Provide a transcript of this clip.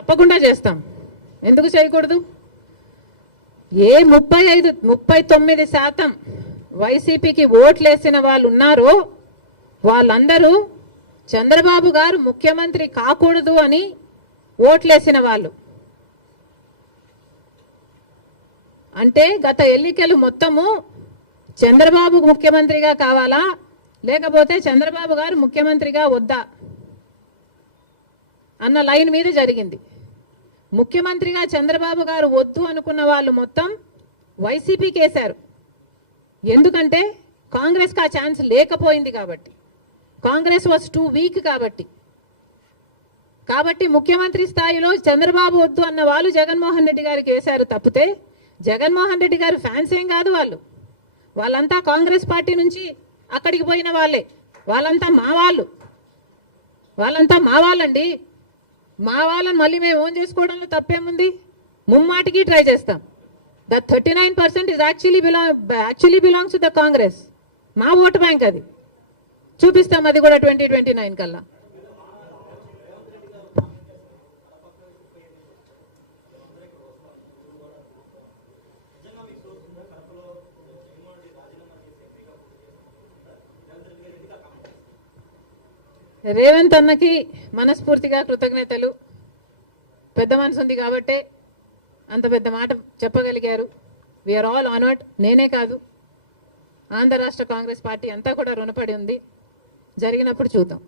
తప్పకుండా చేస్తాం. ఎందుకు చేయకూడదు? ఏ 39% వైసీపీకి ఓట్లేసిన వాళ్ళు ఉన్నారో వాళ్ళందరూ చంద్రబాబు గారు ముఖ్యమంత్రి కాకూడదు అని ఓట్లేసిన వాళ్ళు. అంటే గత ఎన్నికలు మొత్తము చంద్రబాబు ముఖ్యమంత్రిగా కావాలా లేకపోతే చంద్రబాబు గారు ముఖ్యమంత్రిగా వద్దా అన్న లైన్ మీద జరిగింది. ముఖ్యమంత్రిగా చంద్రబాబు గారు వద్దు అనుకున్న వాళ్ళు మొత్తం వైసీపీకి వేశారు. ఎందుకంటే కాంగ్రెస్కి ఆ ఛాన్స్ లేకపోయింది కాబట్టి, కాంగ్రెస్ వాజ్ టూ వీక్ కాబట్టి ముఖ్యమంత్రి స్థాయిలో చంద్రబాబు వద్దు అన్న వాళ్ళు జగన్మోహన్ రెడ్డి గారికి వేశారు తప్పితే జగన్మోహన్ రెడ్డి గారు ఫ్యాన్స్ ఏం కాదు. వాళ్ళంతా కాంగ్రెస్ పార్టీ నుంచి అక్కడికి పోయిన వాళ్ళే. వాళ్ళంతా మా వాళ్ళండి. మా వాళ్ళని మళ్ళీ మేము ఓన్ చేసుకోవడంలో తప్పేముంది? ముమ్మాటికి ట్రై చేస్తాం. The 39% is actually belongs to the Congress. మా ఓటు బ్యాంక్ అది. చూపిస్తాం అది కూడా 2029 కల్లా. రేవంత్ అన్నకి మనస్ఫూర్తిగా కృతజ్ఞతలు. పెద్ద మనసు ఉంది కాబట్టే అంత పెద్ద మాట చెప్పగలిగారు. We are all honoured. నేనే కాదు, ఆంధ్ర రాష్ట్ర కాంగ్రెస్ పార్టీ అంతా కూడా రుణపడి ఉంది. జరిగినప్పుడు చూద్దాం.